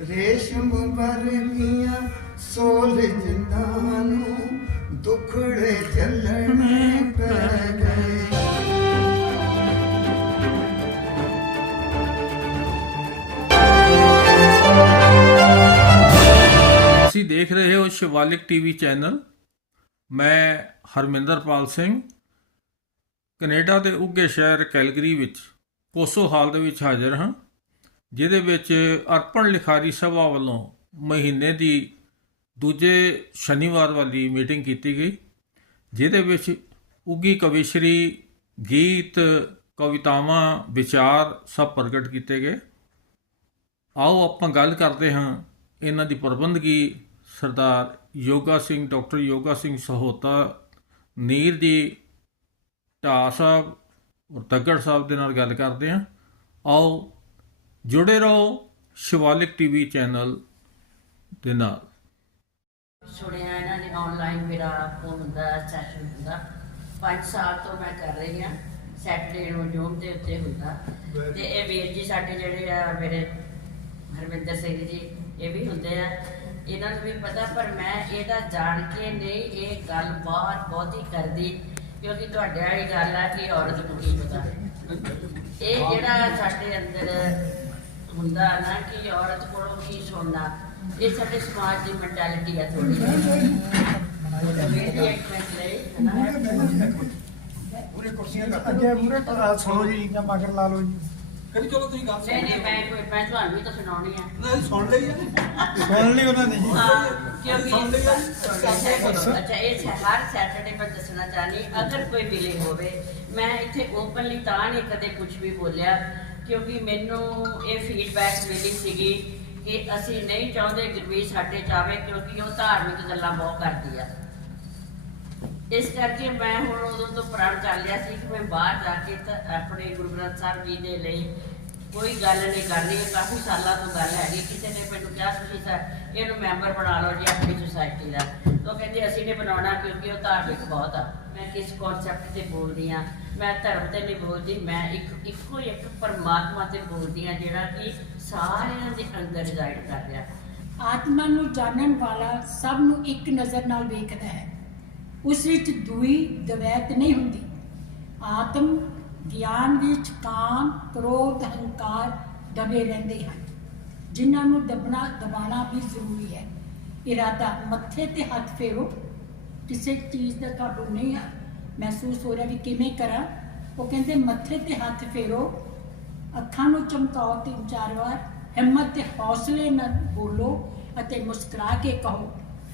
ਰੇਸ਼ਮ ਵਰਗੀਆਂ ਸੋਲ ਜਿੰਦਾਂ ਨੂੰ ਦੁਖੜੇ ਚੱਲਣੇ ਪੈ ਗਏ। ਤੁਸੀਂ ਦੇਖ ਰਹੇ ਹੋ ਸ਼ਿਵਾਲਿਕ ਟੀਵੀ ਚੈਨਲ। ਮੈਂ ਹਰਮਿੰਦਰਪਾਲ ਸਿੰਘ, ਕੈਨੇਡਾ ਦੇ ਉੱਗੇ ਸ਼ਹਿਰ ਕੈਲਗਰੀ ਵਿੱਚ, ਕੋਸੋ ਹਾਲ ਦੇ ਵਿੱਚ ਹਾਜ਼ਰ ਹਾਂ। ਜਿਹਦੇ ਵਿੱਚ ਅਰਪਣ ਲਿਖਾਰੀ ਸਭਾ ਵੱਲੋਂ ਮਹੀਨੇ ਦੀ ਦੂਜੇ ਸ਼ਨੀਵਾਰ ਵਾਲੀ ਮੀਟਿੰਗ ਕੀਤੀ ਗਈ, ਜਿਹਦੇ ਵਿੱਚ ਉੱਗੀ ਕਵਿਸ਼ਰੀ ਗੀਤ ਕਵਿਤਾਵਾਂ ਵਿਚਾਰ ਸਭ ਪ੍ਰਗਟ ਕੀਤੇ ਗਏ। ਆਓ ਆਪਾਂ ਗੱਲ ਕਰਦੇ ਹਾਂ ਇਹਨਾਂ ਦੀ ਪ੍ਰਬੰਧਕੀ ਸਰਦਾਰ ਯੋਗਾ ਸਿੰਘ, ਡਾਕਟਰ ਯੋਗਾ ਸਿੰਘ ਸਹੋਤਾ ਨੀਰ ਜੀ ਢਾ ਸਾਹਿਬ ਔਰ ਤੱਗੜ ਸਾਹਿਬ ਦੇ ਨਾਲ ਗੱਲ ਕਰਦੇ ਹਾਂ। ਆਓ ਜੁੜੇ ਰਹੋ ਸ਼ਿਵਾਲਿਕ ਟੀਵੀ ਚੈਨਲ ਦੇ ਨਾਲ। ਸੁਣਿਆ ਇਹਨਾਂ ਨੇ ਆਨਲਾਈਨ ਮੇਰਾ ਉਹ ਹੁੰਦਾ ਸੈਸ਼ਨ ਹੁੰਦਾ। 5 ਸਾਲ ਤੋਂ ਮੈਂ ਕਰ ਰਹੀ ਹਾਂ ਸੈਟਰਡੇ ਨੂੰ ਜੂਮ ਦੇ ਉੱਤੇ ਹੁੰਦਾ। ਤੇ ਇਹ ਵੀਰ ਜੀ ਸਾਡੇ ਜਿਹੜੇ ਆ, ਮੇਰੇ ਹਰਵਿੰਦਰ ਸਿੰਘ ਜੀ, ਇਹ ਵੀ ਹੁੰਦੇ ਆ। ਇਹਨਾਂ ਨੂੰ ਵੀ ਪਤਾ, ਪਰ ਮੈਂ ਇਹਦਾ ਜਾਣ ਕੇ ਨਹੀਂ ਇਹ ਗੱਲ ਬਹੁਤ ਬਹੁਤੀ ਕਰਦੀ, ਕਿਉਂਕਿ ਤੁਹਾਡੇ ਵਾਲੀ ਗੱਲ ਆ ਕਿ ਔਰਤ ਨੂੰ ਕੀ ਪਤਾ। ਇਹ ਜਿਹੜਾ ਸਾਡੇ ਅੰਦਰ ਹੁੰਦਾ ਨਾ ਕਿ ਔਰਤ ਕੋਲੋਂ ਕੀ ਸੁਣਨਾ ਇਹ ਸਾਡੇ ਸਮਾਜ ਦੀ ਮੈਂਟੈਲਿਟੀ ਹੈ ਥੋੜੀ ਜਿਹੀ। ਇੱਕ ਮਿੰਟ ਲਈ ਹਨਾ ਅੱਗੇ ਮੂਰੇ ਸੁਣੋ ਜੀ ਜਾਂ ਮਗਰ ਲਾ ਲਓ ਜੀ। ਕਰੀ ਚਲੋ ਤੁਸੀਂ ਗੱਲ ਨਹੀਂ ਨਹੀਂ ਮੈਂ ਕੋਈ ਮੈਂ ਤੁਹਾਨੂੰ ਵੀ ਤਾਂ ਸੁਣਾਉਣੀ ਆ। ਨਹੀਂ ਸੁਣ ਲਈ ਹੈ ਸੁਣ ਲਈ ਉਹਨਾਂ ਨੇ ਜੀ। ਹਾਂ, ਕਿਉਂਕਿ? ਅੱਛਾ ਇਹ ਹਰ ਸੈਟਰਡੇ ਮੈਂ ਦੱਸਣਾ ਚਾਹਨੀ ਅਗਰ ਕੋਈ ਮਿਲੇ ਹੋਵੇ ਮੈਂ ਇੱਥੇ ਓਪਨਲੀ ਤਾਂ ਨਹੀਂ ਕਦੇ ਕੁਝ ਵੀ ਬੋਲਿਆ। ਕਿਉਂਕਿ ਮੈਨੂੰ ਇਹ ਫੀਡਬੈਕ ਮਿਲੀ ਸੀਗੀ ਕਿ ਅਸੀਂ ਨਹੀਂ ਚਾਹੁੰਦੇ ਗੁਰਮੀਤ ਸਾਡੇ ਚਾਵੇ ਕਿਉਂਕਿ ਉਹ ਧਾਰਮਿਕ ਗੱਲਾਂ ਬਹੁਤ ਕਰਦੀ ਆ। ਇਸ ਕਰਕੇ ਮੈਂ ਹੁਣ ਉਦੋਂ ਤੋਂ ਪ੍ਰਣ ਚੱਲ ਰਿਹਾ ਸੀ ਕਿ ਮੈਂ ਬਾਹਰ ਜਾ ਕੇ ਆਪਣੇ ਗੁਰੂ ਗ੍ਰੰਥ ਸਾਹਿਬ ਜੀ ਦੇ ਲਈ ਕੋਈ ਗੱਲ ਨਹੀਂ ਕਰਨੀ, ਇਹ ਕਾਫੀ ਸਾਲਾਂ ਤੋਂ ਗੱਲ ਹੈਗੀ, ਕਿਸੇ ਨੇ ਮੈਨੂੰ ਕਿਹਾ, ਤੁਸੀਂ ਸਰ ਇਹਨੂੰ ਮੈਂਬਰ ਬਣਾ ਲਓ ਜੀ ਆਪਣੀ ਸੁਸਾਇਟੀ ਦਾ। ਤਾਂ ਉਹ ਕਹਿੰਦੇ, ਅਸੀਂ ਨੇ ਬਣਾਉਣਾ ਕਿਉਂਕਿ ਉਹ ਧਾਰਮਿਕ ਬਹੁਤ ਆ। ਮੈਂ ਕਿਸ ਕਨਸੈਪਟ ਤੇ ਬੋਲਦੀ ਆ ਮੈਂ ਧਰਮ ਤੇ ਨਹੀਂ ਬੋਲਦੀ, ਮੈਂ ਇੱਕ, ਇੱਕੋ ਇੱਕ ਪਰਮਾਤਮਾ ਤੇ ਬੋਲਦੀ ਆ ਜਿਹੜਾ ਕਿ ਸਾਰਿਆਂ ਦੇ ਅੰਦਰ ਰਿਜ਼ਾਈਡ ਕਰ ਰਿਹਾ। ਆਤਮਾ ਨੂੰ ਜਾਣਨ ਵਾਲਾ ਸਭ ਨੂੰ ਇੱਕ ਨਜ਼ਰ ਨਾਲ ਵੇਖਦਾ ਹੈ। ਉਸ ਵਿੱਚ ਦੂਈ ਦਵੈਤ ਨਹੀਂ ਹੁੰਦੀ। ਆਤਮ ਗਿਆਨ ਵਿੱਚ ਕਾਮ ਕ੍ਰੋਧ ਹੰਕਾਰ ਦਬੇ ਰਹਿੰਦੇ ਹਨ। ਜਿਨ੍ਹਾਂ ਨੂੰ ਦਬਣਾ ਦਬਾਣਾ ਵੀ ਜ਼ਰੂਰੀ ਹੈ। ਇਰਾਦਾ ਮੱਥੇ ਤੇ ਹੱਥ ਫੇਰੋ। ਕਿਸੇ ਚੀਜ਼ ਦਾ ਤੁਹਾਨੂੰ ਨਹੀਂ ਮਹਿਸੂਸ ਹੋ ਰਿਹਾ ਵੀ ਕਿਵੇਂ ਕਰਾਂ? ਉਹ ਕਹਿੰਦੇ ਮੱਥੇ ਤੇ ਹੱਥ ਫੇਰੋ। ਅੱਖਾਂ ਨੂੰ ਚਮਕਾਓ ਤਿੰਨ ਚਾਰ ਵਾਰ। ਹਿੰਮਤ ਤੇ ਹੌਸਲੇ ਨਾਲ ਬੋਲੋ ਅਤੇ ਮੁਸਕਰਾ ਕੇ ਕਹੋ,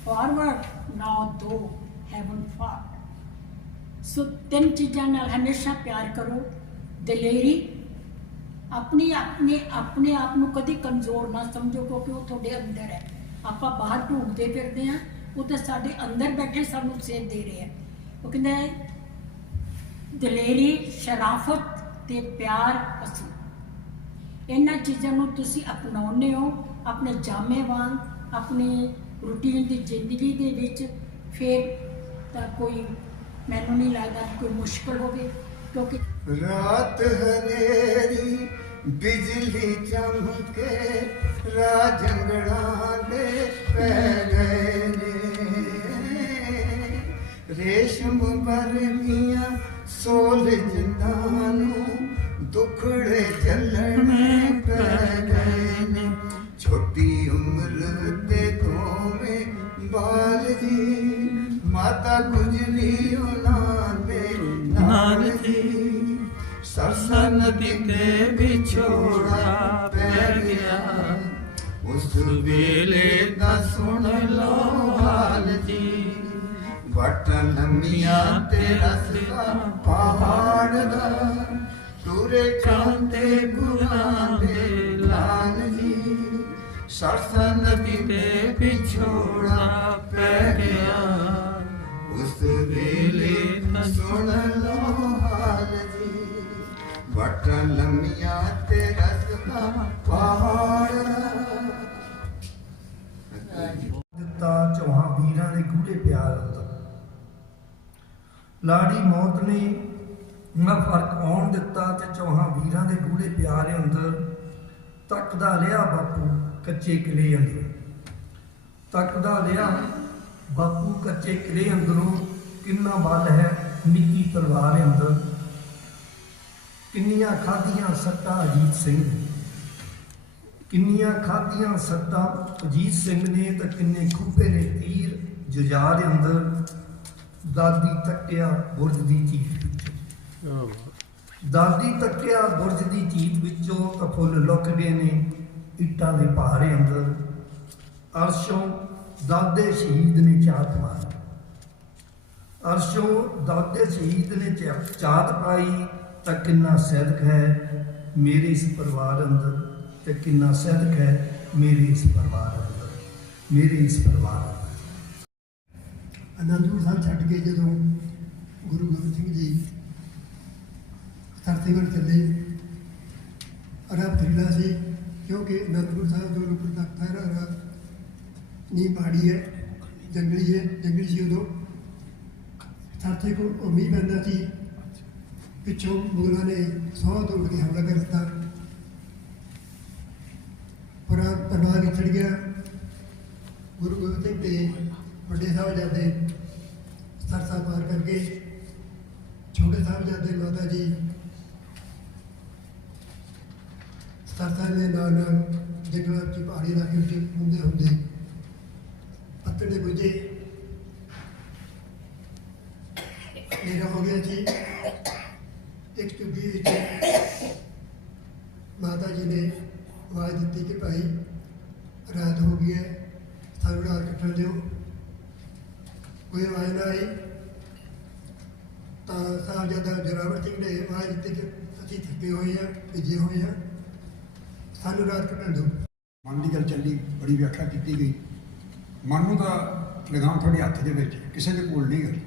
ਫਾਰਵਰਡ, ਨਾਓ ਦੋ, ਹੈਵਨ ਫਾਰ। ਸੋ ਤਿੰਨ ਚੀਜ਼ਾਂ ਨਾਲ ਹਮੇਸ਼ਾ ਪਿਆਰ ਕਰੋ ਦਲੇਰੀ ਆਪਣੀ ਆਪਣੇ ਆਪਣੇ ਆਪ ਨੂੰ ਕਦੀ ਕਮਜ਼ੋਰ ਨਾ ਸਮਝੋ ਕਿਉਂਕਿ ਉਹ ਤੁਹਾਡੇ ਅੰਦਰ ਹੈ। ਆਪਾਂ ਬਾਹਰ ਢੂੰਡਦੇ ਫਿਰਦੇ ਆ ਉਹ ਤਾਂ ਸਾਡੇ ਅੰਦਰ ਬੈਠੇ ਸਾਨੂੰ ਸੇਧ ਦੇ ਰਹੇ ਆ ਉਹ ਕਹਿੰਦਾ ਹੈ, ਦਲੇਰੀ ਸ਼ਰਾਫਤ ਤੇ ਪਿਆਰ ਅਸੀਂ। ਇਹਨਾਂ ਚੀਜ਼ਾਂ ਨੂੰ ਤੁਸੀਂ ਅਪਣਾਉਂਦੇ ਹੋ ਆਪਣੇ ਜਾਮੇ ਵਾਂਗ ਆਪਣੀ ਰੂਟੀਨ ਦੀ ਜ਼ਿੰਦਗੀ ਦੇ ਵਿੱਚ ਫਿਰ ਤਾਂ ਕੋਈ ਮੈਨੂੰ ਨਹੀਂ ਲੱਗਦਾ ਕੋਈ ਮੁਸ਼ਕਲ ਹੋਵੇ, ਕਿਉਂਕਿ ਰਾਤ ਹਨੇਰੀ, ਬਿਜਲੀ ਚਮਕੇ, ਰਾਜੰਗੜਾਂ ਦੇ ਪੈ ਗਏ ਨੇ ਰੇਸ਼ਮ ਵਰਗੀਆਂ ਸੋਲ ਜਿੰਦਾਂ ਨੂੰ ਦੁਖੜੇ ਚੱਲਣੇ ਗੁਜਰੀ ਉਹਨਾਂ ਦੇ ਨਾਲ ਜੀ ਸਰਸਾ ਨਦੀ ਤੇ ਵਿਛੋੜਾ ਪੈ ਗਿਆ। ਉਸ ਵੇਲੇ ਦਾ ਸੁਣ ਲੋ ਹਾਲ ਜੀ ਵਟ ਲੰਮੀਆਂ ਤੇ ਰਸਤਾ ਪਹਾੜ ਦਾ ਟੂਰੇ ਚਾਂਦੇ ਗੁਰਾਂ ਦੇ ਲਾਲ ਜੀ ਸਰਸਾ ਨਦੀ ਤੇ ਵਿਛੋੜਾ ਪੈ ਗਿਆ। ਉਸ ਵੇਲੇ ਸੁਣ ਲੋ ਹਾਲ ਜੀ ਵਟ ਲੰਮੀਆਂ ਤੇ ਰਸਤਾ ਪਹਾੜ। ਦਿੱਤਾ ਚੌਹਾਂ ਵੀਰਾਂ ਦੇ ਗੂੜੇ ਪਿਆਰ ਅੰਦਰ ਲਾੜੀ ਮੌਤ ਨੇ ਨਾ ਫ਼ਰਕ ਆਉਣ ਦਿੱਤਾ ਤੇ ਚੌਹਾਂ ਵੀਰਾਂ ਦੇ ਗੂੜੇ ਪਿਆਰ ਅੰਦਰ ਤੱਕਦਾ ਰਿਹਾ ਬਾਪੂ ਕੱਚੇ ਕਿਲੇ ਅੰਦਰ। ਤੱਕਦਾ ਰਿਹਾ ਬਾਪੂ ਕੱਚੇ ਕਿਲੇ ਅੰਦਰੋਂ ਕਿੰਨਾ ਬਲ ਹੈ, ਨਿੱਕੀ ਤਲਵਾਰ ਅੰਦਰ। ਕਿੰਨੀਆਂ ਖਾਧੀਆਂ ਸੱਤਾ ਅਜੀਤ ਸਿੰਘ ਕਿੰਨੀਆਂ ਖਾਧੀਆਂ ਸੱਟਾਂ ਅਜੀਤ ਸਿੰਘ ਨੇ ਤਾਂ ਕਿੰਨੇ ਖੂਬੇ ਨੇ ਤੀਰ ਜੁਝਾਰ ਅੰਦਰ। ਦਾਦੀ ਤੱਕਿਆ ਬੁਰਜ ਦੀ ਚੀਜ਼ ਵਿੱਚੋਂ। ਦਾਦੀ ਤੱਕਿਆ ਬੁਰਜ ਦੀ ਚੀਤ ਵਿੱਚੋਂ ਤਾਂ ਫੁੱਲ ਲੁਕ ਗਏ ਨੇ, ਇੱਟਾਂ ਦੇ ਪਹਾੜੇ ਅੰਦਰ। ਅਰਸ਼ੋਂ ਦਾਦੇ ਸ਼ਹੀਦ ਨੇ ਚਾਤ ਮਾਰੀ। ਅਰਸ਼ੋਂ ਦਾਦੇ ਸ਼ਹੀਦ ਨੇ ਚਾਤ ਪਾਈ ਤਾਂ ਕਿੰਨਾ ਸਦਕ ਹੈ ਮੇਰੇ ਇਸ ਪਰਿਵਾਰ ਅੰਦਰ ਤੇ ਕਿੰਨਾ ਸਦਕ ਹੈ ਮੇਰੇ ਇਸ ਪਰਿਵਾਰ ਅੰਦਰ। ਮੇਰੇ ਇਸ ਪਰਿਵਾਰ ਅੰਦਰ। ਅਨੰਦਪੁਰ ਸਾਹਿਬ ਛੱਡ ਕੇ ਜਦੋਂ ਗੁਰੂ ਗੋਬਿੰਦ ਸਿੰਘ ਜੀ ਧਰਤੀ ਵੱਲ ਚੱਲੇ ਅਰਬ ਫਰੀਦਾ ਸੀ ਕਿਉਂਕਿ ਅਨੰਦਪੁਰ ਸਾਹਿਬ ਤੋਂ ਉੱਪਰ ਤੱਕ ਸਾਰਾ ਅਰਬ ਨੀ ਪਹਾੜੀ ਹੈ, ਜੰਗਲੀ ਹੈ, ਜੰਗਲੀ ਸੀ ਉਦੋਂ। ਧਰਤੀ ਕੋ ਉਮੀਦ ਬੰਦਾ ਸੀ, ਪਿੱਛੋਂ ਮੁਗਲਾਂ ਨੇ ਸੌ ਤੋਂ ਕੇ ਹਮਲਾ ਕਰ ਦਿੱਤਾ। ਪਰ ਪਰਵਾਹ ਵਿਛੜ ਗਿਆ। ਗੁਰੂ ਗੋਬਿੰਦ ਸਿੰਘ ਦੇ ਵੱਡੇ ਸਾਹਿਬਜ਼ਾਦੇ ਸਰਸਾ ਪਾਰ ਕਰਕੇ ਛੋਟੇ ਸਾਹਿਬਜ਼ਾਦੇ ਮਾਤਾ ਜੀ ਸਰਸਾ ਦੇ ਨਾਲ ਨਾਲ ਜੰਗਲਾਂ ਦੀ ਪਹਾੜੀ ਇਲਾਕੇ ਵਿੱਚ ਹੁੰਦੇ ਹੁੰਦੇ। ਪੱਤਣ ਗੁਜੇ ਮੇਰਾ ਹੋ ਗਿਆ ਜੀ ਇੱਕ ਚੁੱਗੀ ਵਿੱਚ ਮਾਤਾ ਜੀ ਨੇ ਆਵਾਜ਼ ਦਿੱਤੀ ਕਿ ਭਾਈ ਰਾਤ ਹੋ ਗਈ ਹੈ ਸਾਨੂੰ ਰਾਤ ਕੱਟਣ ਦਿਓ ਕੋਈ ਆਵਾਜ਼ ਨਾ ਆਈ ਤਾਂ ਸਾਹਿਬਜ਼ਾਦਾ ਜਰਾਵਰ ਸਿੰਘ ਨੇ ਆਵਾਜ਼ ਦਿੱਤੀ ਕਿ ਅਸੀਂ ਥੱਕੇ ਹੋਏ ਆ ਭਿੱਜੇ ਹੋਏ ਆ ਸਾਨੂੰ ਰਾਤ ਕੱਟਣ ਦਿਓ ਮਨ ਦੀ ਗੱਲ ਚੱਲੀ ਬੜੀ ਵਿਆਖਿਆ ਕੀਤੀ ਗਈ ਮਨ ਨੂੰ ਤਾਂ ਲਗਾਮ ਤੁਹਾਡੇ ਹੱਥ ਦੇ ਵਿੱਚ ਕਿਸੇ ਦੇ ਕੋਲ ਨਹੀਂ ਹੈ।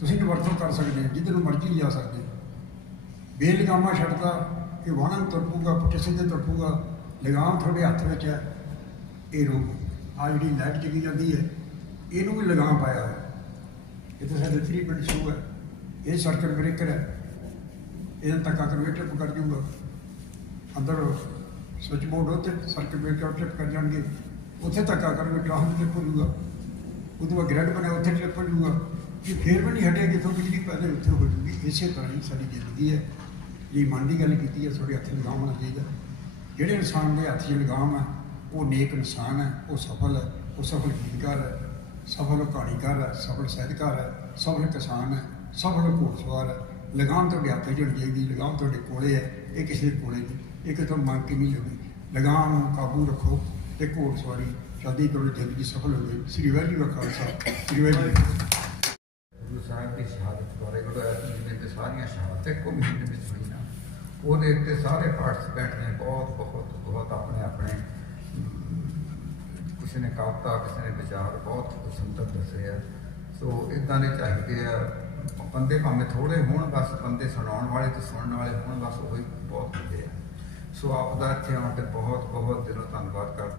ਤੁਸੀਂ ਨਿਵਰਤੋਂ ਕਰ ਸਕਦੇ ਹੋ, ਜਿੱਧਰ ਨੂੰ ਮਰਜ਼ੀ ਲਿਆ ਸਕਦੇ ਹੋ। ਬੇਲਗਾਮਾ ਛੱਡਦਾ ਕਿ ਵਾਹਨਾਂ ਨੂੰ ਤੁਰਪੂਗਾ ਪੁੱਠੇ ਸਿੱਧੇ ਤੁਰਪੂਗਾ ਲਗਾਮ ਤੁਹਾਡੇ ਹੱਥ ਵਿੱਚ ਹੈ, ਇਹ ਰੋਕ ਆ ਜਿਹੜੀ ਲਾਈਟ ਜਗੀ ਜਾਂਦੀ ਹੈ, ਇਹਨੂੰ ਵੀ ਲਗਾਮ ਪਾਇਆ ਹੈ ਇਹ ਤਾਂ ਸਾਡੇ 3 ਪਿੰਡ ਸ਼ੂ ਹੈ। ਇਹ ਸਰਕਟ ਬ੍ਰੇਕਰ ਹੈ। ਇਹਦਾ ਧੱਕਾ ਕਨਵੇਟਰ ਪਕੜ ਜੂਗਾ ਅੰਦਰ ਸਵਿਚ ਬੋਰਡ ਉੱਤੇ ਸਰਕਟ ਬ੍ਰੇਕਰ ਟ੍ਰਿਪ ਕਰ ਜਾਣਗੇ। ਉੱਥੇ ਧੱਕਾ ਕਰਨਗੇ ਟ੍ਰਾਂਸ ਟ੍ਰਿਪ ਹੋ ਜੂਗਾ ਉਹਦੇ ਬਾਅਦ ਗ੍ਰਿਡ ਬਣਿਆ, ਉੱਥੇ ਟ੍ਰਿਪ ਹੋ ਜੂਗਾ ਕਿ ਫੇਰ ਵੀ ਨਹੀਂ ਹਟਿਆ, ਜਿੱਥੋਂ ਬਿਜਲੀ ਪੈਦਾ ਉੱਥੇ ਹੋ ਜੂਗੀ। ਇਸੇ ਤਰ੍ਹਾਂ ਹੀ ਸਾਡੀ ਜ਼ਿੰਦਗੀ ਹੈ। ਜੇ ਮਨ ਦੀ ਗੱਲ ਕੀਤੀ ਹੈ ਤੁਹਾਡੇ ਹੱਥ ਲਗਾਮ ਹੋਣਾ ਚਾਹੀਦਾ ਜਿਹੜੇ ਇਨਸਾਨ ਦੇ ਹੱਥ 'ਚ ਲਗਾਮ ਹੈ, ਉਹ ਨੇਕ ਇਨਸਾਨ ਹੈ, ਉਹ ਸਫਲ ਹੈ, ਉਹ ਸਫਲ ਗੀਤਕਾਰ ਹੈ, ਸਫਲ ਕਹਾਣੀਕਾਰ ਹੈ, ਸਫਲ ਸਾਹਿਤਕਾਰ ਹੈ, ਸਫਲ ਕਿਸਾਨ ਹੈ, ਸਫਲ ਘੋੜਸਵਾਰ ਹੈ। ਲਗਾਮ ਤੁਹਾਡੇ ਹੱਥ 'ਚ ਹੋਣੀ ਚਾਹੀਦੀ ਲਗਾਮ ਤੁਹਾਡੇ ਕੋਲੇ ਹੈ, ਇਹ ਕਿਸੇ ਕੋਲੇ ਨਹੀਂ। ਇਹ ਕਿਤੋਂ ਮੰਗ ਕੇ ਨਹੀਂ ਲਵੇ ਲਗਾਮ ਕਾਬੂ ਰੱਖੋ। ਤੇ ਘੋੜਸਵਾਰੀ ਸ਼ਾਦੀ ਕਰੋ ਜ਼ਿੰਦਗੀ ਸਫਲ ਹੋਵੇ ਸ੍ਰੀ ਵਾਹਿਗੁਰੂ ਜੀ ਖਾਲਸਾ, ਸ੍ਰੀ ਵਾਹਿਗੁਰੂ ਗੁਰੂ ਸਾਹਿਬ ਦੀ ਸ਼ਹਾਦਤ ਬਾਰੇ ਗੁਰੂ ਅਰਜਨ ਦੇਵ ਸਾਰੀਆਂ ਸ਼ਹਾਦਤਾਂ, ਇੱਕੋ ਮਹੀਨੇ ਵਿੱਚ ਹੋਈਆਂ ਉਹਦੇ ਉੱਤੇ ਸਾਰੇ ਪਾਰਟਿਸਪੈਂਟ ਨੇ ਬਹੁਤ ਬਹੁਤ ਬਹੁਤ ਆਪਣੇ ਆਪਣੇ, ਕਿਸੇ ਨੇ ਕਵਿਤਾ ਕਿਸੇ ਨੇ ਵਿਚਾਰ, ਬਹੁਤ ਸੁੰਦਰ ਦੱਸੇ ਆ। ਸੋ ਇਦਾਂ ਦੇ ਚਾਹੀਦੇ ਆ। ਬੰਦੇ ਭਾਵੇਂ ਥੋੜੇ ਹੋਣ, ਬਸ ਬੰਦੇ ਸੁਣਾਉਣ ਵਾਲੇ ਤੇ ਸੁਣਨ ਵਾਲੇ ਹੋਣ, ਬਸ ਉਹੀ ਬਹੁਤ ਹੁੰਦੇ ਆ ਸੋ ਆਪ ਦਾ ਇੱਥੇ ਆਉਣ ਤੇ ਬਹੁਤ ਬਹੁਤ ਦਿਲੋਂ ਧੰਨਵਾਦ ਕਰਦਾ।